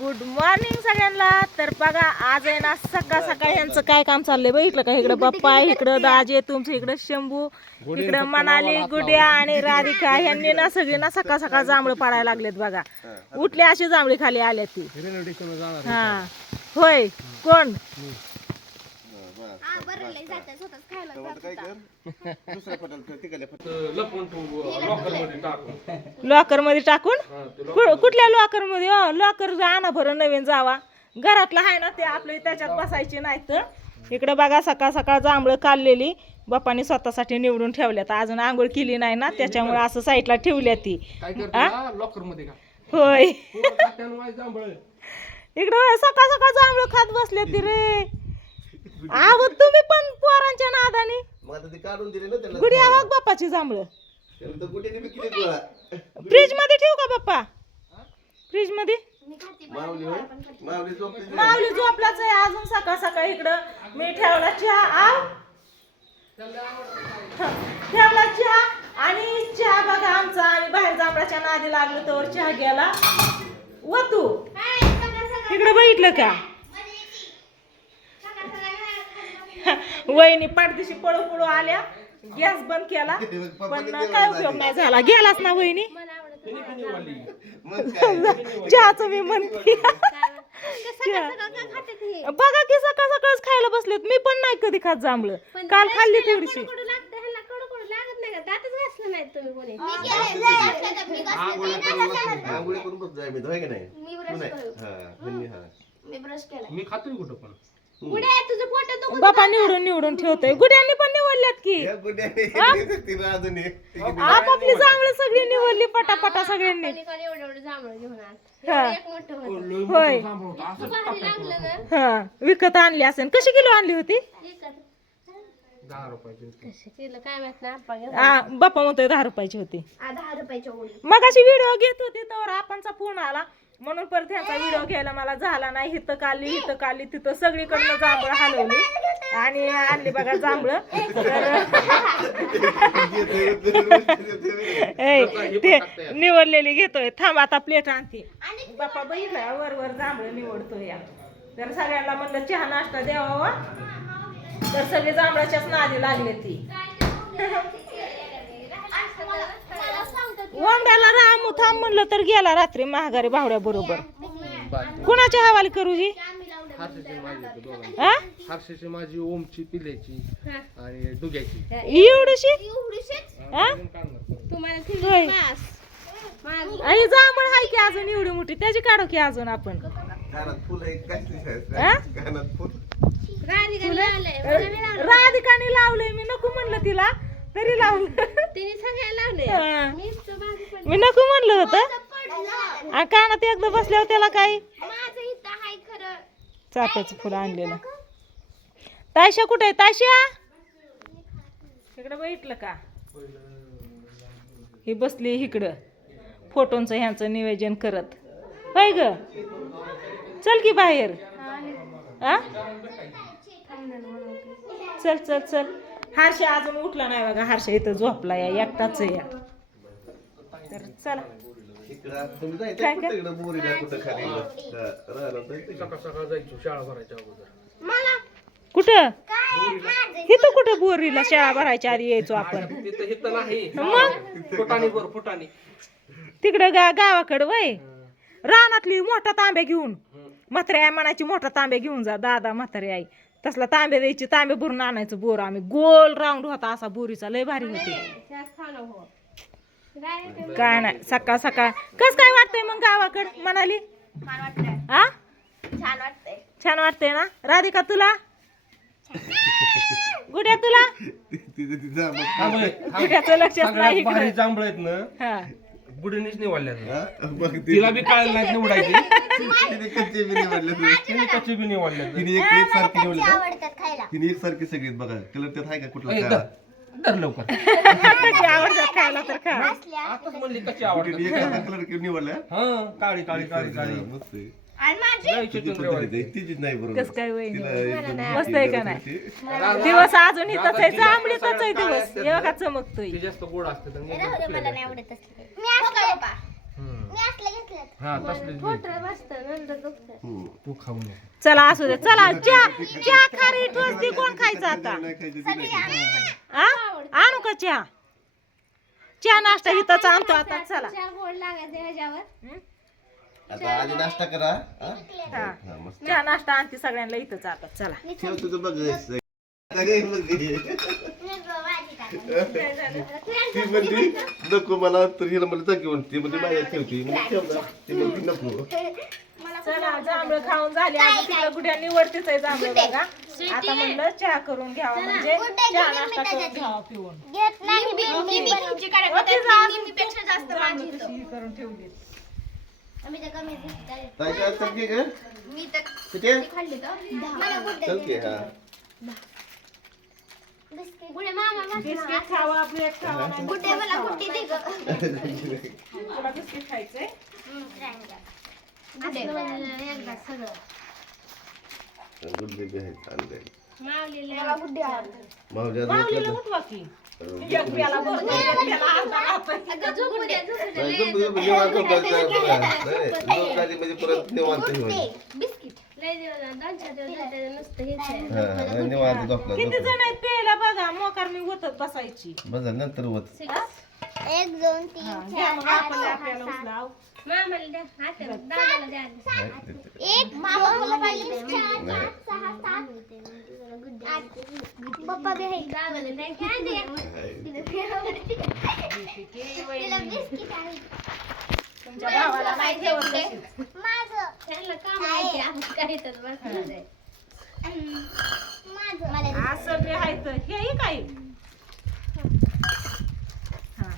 Good morning सगळ्यांना. तर बघा आज आहे ना सकाळ सकाळ यांचं काय काम चाललंय बघितलं का. इकडं बाप्पा, इकडं दाजे, तुमचं इकडं शंभू, इकडं मनाली, गुड्या आणि राधिका यांनी ना सगळी ना सकाळ सकाळ जांभळं पाडायला लागलेत बघा. उठले अशी जांभळी खाली आल्या ती. हा होय कोण लॉकर मध्ये टाकून कुठल्या लॉकर मध्ये. लॉकर आणा बरं नवीन जावा. घरातलं आहे ना ते आपलं त्याच्यात बसायचे नाही. तर इकडे बघा सकाळ सकाळ जांभळं काढलेली बापाने स्वतःसाठी निवडून ठेवल्यात. अजून आंघोळ केली नाही ना त्याच्यामुळे असं साईडला ठेवल्या ती. होय इकडं सकाळ सकाळ जांभळं खात बसले ती रे. आव तुम्ही पण पोरांच्या नादानी गुडिया बघ बाप्पाची जांभळं फ्रीज मध्ये ठेवू का बाप्पा. फ्रीज मध्ये माऊली झोपलाच आहे अजून. सकाळ सकाळ इकडं मी ठेवला चहा. ठेवला चहा आणि चहा बघा आमचा. आम्ही बाहेर जांभळाच्या नादी लागलो तर चहा गेला व तू इकडं बघितलं का. वहिनी पाठदिशी पळू पळू आल्या. गॅस बंद केला पण काय उपयोग नाही झाला. गेलाच ना वहिनी. चहाच मी म्हणते बघा की सकाळ सकाळच खायला बसलेत. मी पण नाही कधी खात जांभळं. काल खाल्ली थोडीशी. बापा निवडून निवडून ठेवतोय. गुड्यांनी पण निवडल्यात की. आपापली जांभळं सगळी निवडली पटापटा सगळ्यांनी. होय हा विकत आणली असेल. कशी किलो आणली होती. बाप्पा म्हणतोय 10 रुपयाची होती. मगाशी व्हिडिओ घेत होती तर आपणचा फोन आला म्हणून परत ह्याचा व्हिडिओ घ्यायला मला झाला नाही. हिथं काढली तिथं सगळीकडनं जांभळं हलवली आणि आणली बघा जांभळं. ते निवडलेली घेतोय. थांब आता प्लेट आणते. बाप्पा बघितलं वर वर जांभळं निवडतोय या. तर सगळ्यांना म्हणलं चहा नाश्ता द्यावा तर सगळे जांभळाच्याच नादी लागले ती. वंड्याला राम थांब म्हणलं तर गेला रात्री महागारी भावड्या बरोबर. कुणाच्या हवाली करू जी. हर्षाची माझी, ओमची, पिल्याची आणि दुग्याची. एवढीशी आई जांभळ हाय की अजून एवढी मोठी. त्याची काढू की अजून आपण. राधिकाने लावलंय. मी नको म्हणलं तिला तरी लावलं. मी नको म्हणलं होतं. कानात एकदा बसल्यावर त्याला काय चाफ्याचं फुलं आणलेलं. तायशा कुठे आहे. तायशा इकडं बघितलं का. ही बसली इकडं फोटोंचं ह्यांचं नियोजन करत. होय ग चल की बाहेर. चल चल चल. हर्षा अजून उठला नाही बघा. हर्षा इथं झोपला या एकटाच या. तर चला कुठं इथं कुठं बोरीला शाळा भरायच्या आधी यायचो आपण. मग तिकडं गावाकडं वय रानातली मोठा तांब्या घेऊन म्हातारी आई म्हणायची मोठा तांब्या घेऊन जा. दादा म्हातारी आई तसला तांब्या द्यायची. तांब्या भरून आणायचं बोर. आम्ही गोल राऊंड होता असा बोरीचा. लय भारी होती. काय नाही सकाळ सकाळ कस काय वाटतंय मग गावाकडं म्हणाली. छान वाटतंय ना. राधिका तुला. गुड्या तुला. गुड्याचं लक्षच नाही. जांभळ आहेत ना बुडीनेच निवडल्या. तिला बी काढलं नाही निवडायची. कच्ची बी निवडल्या. तिने एकसारखी सगळी बघा. कलर त्यात आहे का कुठला. धर लवकर. कशी आवडतात खायला तर खा. आताच म्हणली कशी आवडतात. कलर निवडल्या. हा काळी काळी काळी काळी. कस काय वहिनी मस्त आहे का नाही. दिवस अजून इथंच आहे. जांभळीतच आहे दिवस. एवढा चमकतोय. जास्त गोड असते. हा तसले तू खाऊ नको. चला असू दे चला चहा खारी टोचती कोण खायचं आता आ? आणू का चहा नाश्ता इथंच आणतो आता चला आता आधी नाश्ता करा हा? हा. हा, मस्त. चहा नाश्ता आणते सगळ्यांना इथंच आता चला ठेव तुझं बघ ती म्हणली नको मला तर हिला मला जागी म्हणते म्हणजे माझ्या ठेवते म्हणजे ठेवला ती म्हणते नको चला जांभळं खाऊन झाली आता तिकडं गुड्या निवडतीच आहे जांभळं बघा आता म्हणलं चहा करून घ्यावा म्हणजे चहा नाश्ता करून घ्यावा पिऊन जांभळं कशी करून ठेवली ताईच्या हात चल की ग किती चल की हा बिस्किट खावा प्लेट खावा नाही तुला बिस्किट खायचंय गुड बेबी आहे चांगलं आहे. माऊलीला मावल्या उठवा की एक प्याला भरतो, एक प्याला अर्धा राहतोय. म्हणजे परत निवांत होईल निवांत झोपला किती जण आहेत प्यायला बघा मोकार मी होतच बसायची बस नंतर होत 1 2 3 घ्या मग आपण आपल्याला उचलाव. एक मामा पाहिजे 6 पप्पा बी आहे तुमच्या भावाला नाही ठेवत तशीच. आज सगळे आहेत हे काय हा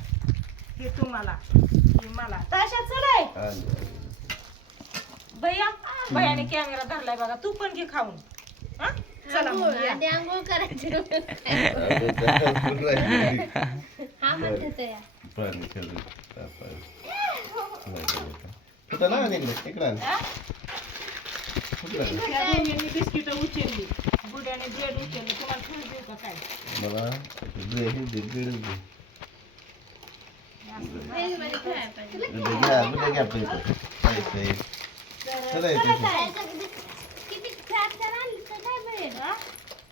हे तुम्हाला हे मला तशा चलाय भैयाने कॅमेरा धरलाय बघा तू पण घे खाऊन हा? चला मग या. या दोघींनी बिस्किट उचलली गुड्याने ब्रेड उचलली तुम्हाला ठेवून देऊ का काय मला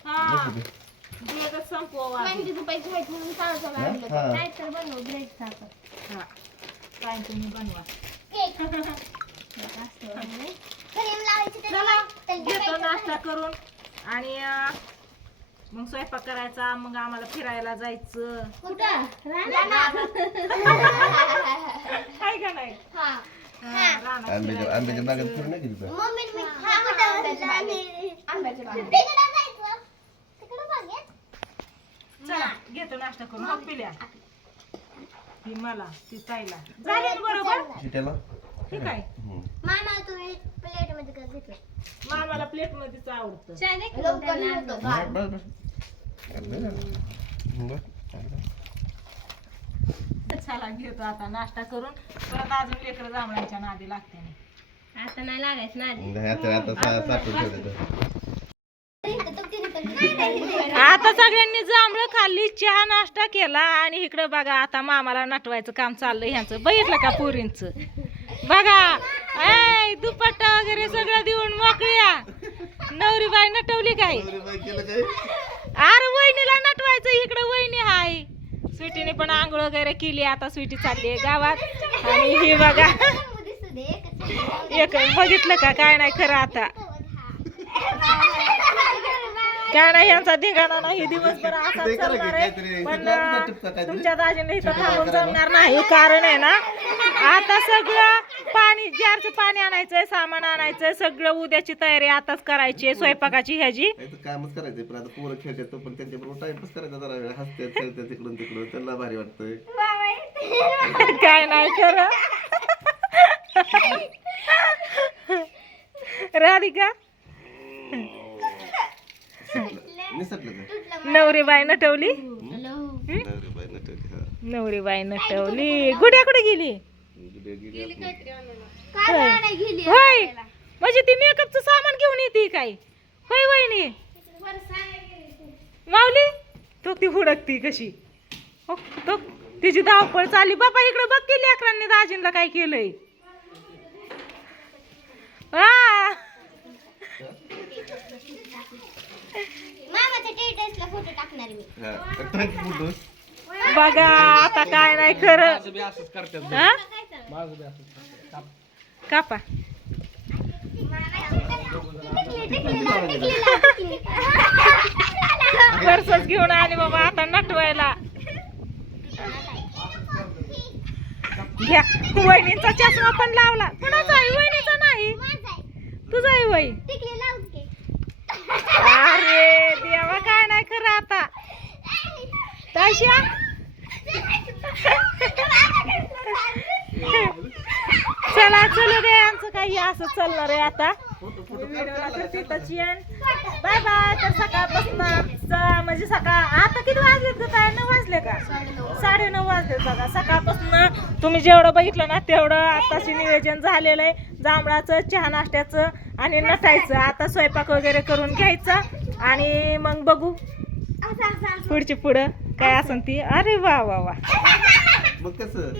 हा ब्रेडच संपवा हा काय तुम्ही बनवा चला घेतो नाश्ता करून आणि मग स्वयंपाक करायचा मग आम्हाला फिरायला जायचं काय का नाही रानात आंब्याच्या बागेत फिरून नाही गेली चला घेतो नाश्ता करून मग पिल्या ही मला ती ताईला झाले ना बरोबर शिट्याला ठीक आहे मामा तुम्ही प्लेट मध्ये का घेतलं मामाला प्लेट मध्येच आवडतं चला घेतो आता नाश्ता करून परत अजून लेकरं जांभळांच्या नादी लागते नाही. आता नाही लागायचं ना आता सगळ्यांनी जांभळं खाल्ली चहा नाश्ता केला आणि इकडं बघा आता मामाला नटवायचं काम चाललंय ह्यांचं बघितलं का पोरींच बघा ऐ दुपट्टा वगैरे सगळं देऊन मोकळ्या नवरी बाई नटवली काय अरे वहिनीला नटवायचं इकडं वहिनी हाय स्वीटीने पण आंघोळ वगैरे केली आता स्वीटी चालली आहे गावात आणि ही बघा एक बघितलं का काय नाही खरं आता काय नाही यांचा धिंगाणा नाही दिवसभर असा चालणार आहे पण तुमच्या दाजीने इथं थांबून जमणार नाही कारण आहे ना आता सगळं पाणी जारचं पाणी आणायचंय सामान आणायचंय सगळं उद्याची तयारी आताच करायची आहे स्वयंपाकाची ह्याची कामच करायचंय पण आता पोरं खेळतात पण त्यांच्याबरोबर टाइमपास करायचा जरा वेळ हसतात खेळतात तिकडून तिकडून त्यांना भारी वाटतंय काय नाही खरं राधिका नवरी बाई नटवली नवरी बाई नटवली गुड्या कुठे गेली होय म्हणजे ती मेकअपचं सामान घेऊन येते काय होय वहिनी माऊली तो ती हुडकती कशी तो तिची धावपळ चालली बापा इकडे बघ की लेकरांनी दाजींना काय केलंय हा, टाक बुडून. बघा आता काय नाही खरं असं बी असंच करतात हा माझं बी असंच करतात. कापा बरसच घेऊन आली बाबा आता नटवायला घ्या वहिनीचा चष्मा पण लावला कुणाचा आहे वहिनीचा नाही तुझा आहे वही अरे देवा काय नाही खरं आता तायशा चला चलू दे आमचं काही असं चालणार आहे आता बाय बाय तर सकाळपासून म्हणजे सकाळ आता किती वाजलेत ग काय 9 वाजले का 9:30 वाजलेत बघा सकाळपासून तुम्ही जेवढं बघितलं ना तेवढं आताशी नियोजन झालेलं आहे जांभळाचं चहा नाश्त्याचं आणि नटायचं आता स्वयंपाक वगैरे करून घ्यायचं आणि मग बघू पुढची पुढं काय असन ती अरे वा वा वा मग कसं